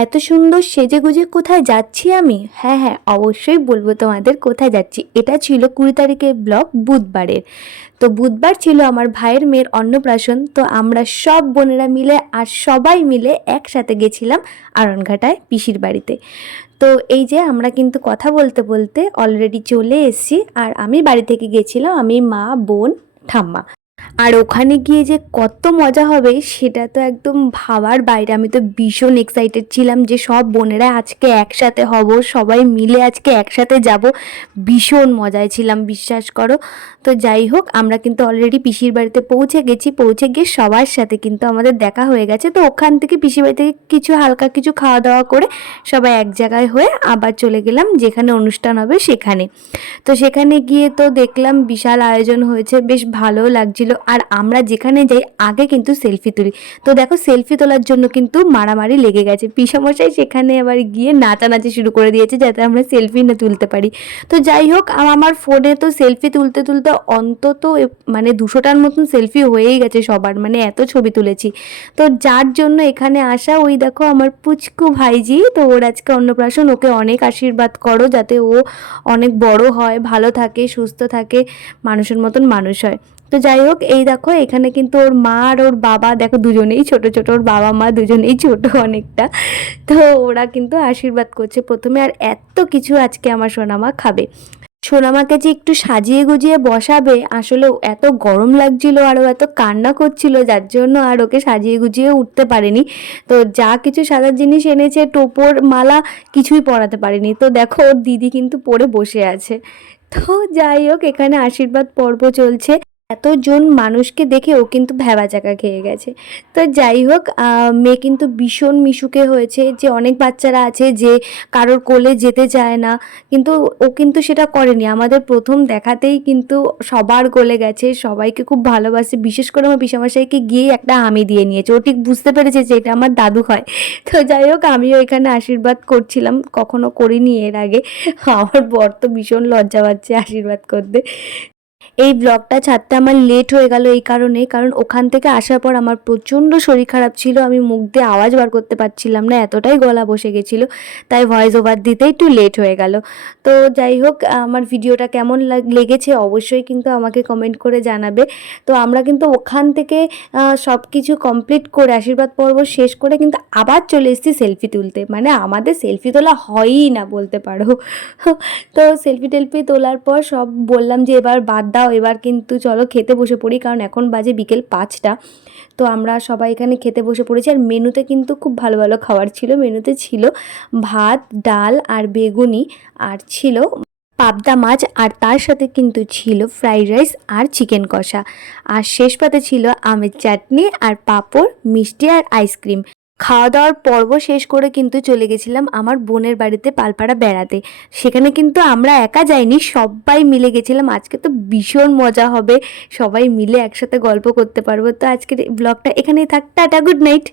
এত সুন্দর সেজেগুজে কোথায় যাচ্ছি আমি? হ্যাঁ, হ্যাঁ, অবশ্যই বলবো তোমাদের কোথায় যাচ্ছি। এটা ছিল ২০ তারিখের ব্লগ, বুধবারের। তো বুধবার ছিল আমার ভাইয়ের মেয়ের অন্নপ্রাশন। তো আমরা সব বোনেরা মিলে আর সবাই মিলে একসাথে গেছিলাম আরনঘাটায় পিসির বাড়িতে। তো এই যে আমরা কিন্তু কথা বলতে বলতে অলরেডি চলে এসেছি। আর আমি বাড়ি থেকে গেছিলাম, আমি, মা, বোন, ঠাম্মা। আর ওখানে গিয়ে যে কত মজা হবে সেটা তো একদম ভাবার বাইরে। আমি তো ভীষণ এক্সাইটেড ছিলাম যে সব বোনেরা আজকে একসাথে হব, সবাই মিলে আজকে একসাথে যাব। ভীষণ মজায় ছিলাম, বিশ্বাস করো। তো যাই হোক, আমরা কিন্তু অলরেডি পিসির বাড়িতে পৌঁছে গেছি। পৌঁছে গিয়ে সবার সাথে কিন্তু আমাদের দেখা হয়ে গেছে। তো ওখান থেকে পিসির বাড়ি থেকে কিছু হালকা কিছু খাওয়া দাওয়া করে সবাই এক জায়গায় হয়ে আবার চলে গেলাম যেখানে অনুষ্ঠান হবে সেখানে। তো সেখানে গিয়ে তো দেখলাম বিশাল আয়োজন হয়েছে, বেশ ভালো লাগছিল। আর আমরা যেখানে যাই আগে কিন্তু সেলফি তুলি। তো দেখো, সেলফি তোলার জন্য কিন্তু মারামারি লেগে গেছে। পিসমশাই সেখানে আবার গিয়ে নাচানাচি শুরু করে দিয়েছে যাতে আমরা সেলফি না তুলতে পারি। তো যাই হোক, আমার ফোনে তো সেলফি তুলতে তুলতে অন্তত মানে ২০০টার মতন সেলফি হয়েই গেছে সবার, মানে এত ছবি তুলেছি। তো যার জন্য এখানে আসা, ওই দেখো আমার পুচকু ভাইজি, তো ওর আজকে অন্নপ্রাশন। ওকে অনেক আশীর্বাদ করো যাতে ও অনেক বড় হয়, ভালো থাকে, সুস্থ থাকে, মানুষের মতন মানুষ হয়। তো যাই হোক, এই দেখো এখানে কিন্তু ওর মা আর ওর বাবা, দেখো দুজনেই ছোট ছোট, ওর বাবা মা দুজনেই ছোট অনেকটা। তো ওরা কিন্তু আশীর্বাদ করছে প্রথমে। আর এত কিছু আজকে আমার সোনামা খাবে। সোনামাকে যে একটু সাজিয়ে গুজিয়ে বসাবে, আসলে এত গরম লাগছিল আর ও এত কান্না করছিল, যার জন্য আর ওকে সাজিয়ে গুজিয়ে উঠতে পারেনি। তো যা কিছু সাজার জিনিস এনেছে, টোপর, মালা, কিছুই পরাতে পারেনি। তো দেখো ওর দিদি কিন্তু পরে বসে আছে। তো যাই হোক, এখানে আশীর্বাদ পর্ব চলছে। এতজন মানুষকে দেখে ও কিন্তু ভ্যাবাচ্যাকা খেয়ে গেছে। তো যাই হোক, মেয়ে কিন্তু ভীষণ মিশুকে হয়েছে। যে অনেক বাচ্চারা আছে যে কারোর কোলে যেতে চায় না, কিন্তু ও কিন্তু সেটা করেনি। আমাদের প্রথম দেখাতেই কিন্তু সবার কোলে গেছে, সবাইকে খুব ভালোবাসে। বিশেষ করে আমার পিসামশাইকে গিয়ে একটা হামি দিয়ে নিয়েছে। ও ঠিক বুঝতে পেরেছে যে এটা আমার দাদু হয়। তো যাই হোক, আমিও এখানে আশীর্বাদ করছিলাম, কখনো করিনি এর আগে। আমার বর তো ভীষণ লজ্জা পাচ্ছে আশীর্বাদ করতে। এই ব্লগটা ছাড়তে আমার লেট হয়ে গেল এই কারণে, কারণ ওখান থেকে আসার পর আমার প্রচণ্ড শরীর খারাপ ছিল। আমি মুখ দিয়ে আওয়াজ বার করতে পারছিলাম না, এতটাই গলা বসে গেছিলো। তাই ভয়েস ওভার দিতে একটু লেট হয়ে গেল। তো যাই হোক, আমার ভিডিওটা কেমন লেগেছে অবশ্যই কিন্তু আমাকে কমেন্ট করে জানাবে। তো আমরা কিন্তু ওখান থেকে সব কিছু কমপ্লিট করে আশীর্বাদ পর্ব শেষ করে কিন্তু আবার চলে এসেছি সেলফি তুলতে। মানে আমাদের সেলফি তোলা হয়ই না বলতে পারো। তো সেলফি টেলফি তোলার পর সব বললাম যে এবার বাদ দাও, এবার কিন্তু চলো খেতে বসে পড়ি, কারণ এখন বাজে বিকেল ৫টা। তো আমরা সবাই এখানে খেতে বসে পড়েছি। আর মেনুতে কিন্তু খুব ভালো ভালো খাবার ছিল। মেনুতে ছিল ভাত, ডাল আর বেগুনি, আর ছিল পাবদা মাছ, আর তার সাথে কিন্তু ছিল ফ্রাইড রাইস আর চিকেন কষা। আর শেষ পাতে ছিল আমের চাটনি আর পাঁপড়, মিষ্টি আর আইসক্রিম। খাওয়া দাওয়ার পর্ব শেষ করে কিন্তু চলে গেছিলাম আমার বোনের বাড়িতে পালপাড়া বেড়াতে। সেখানে কিন্তু আমরা একা যাইনি, সবাই মিলে গেছিলাম। আজকে তো ভীষণ মজা হবে, সবাই মিলে একসাথে গল্প করতে পারবো। তো আজকের ব্লগটা এখানেই থাক, টাটা, গুড নাইট।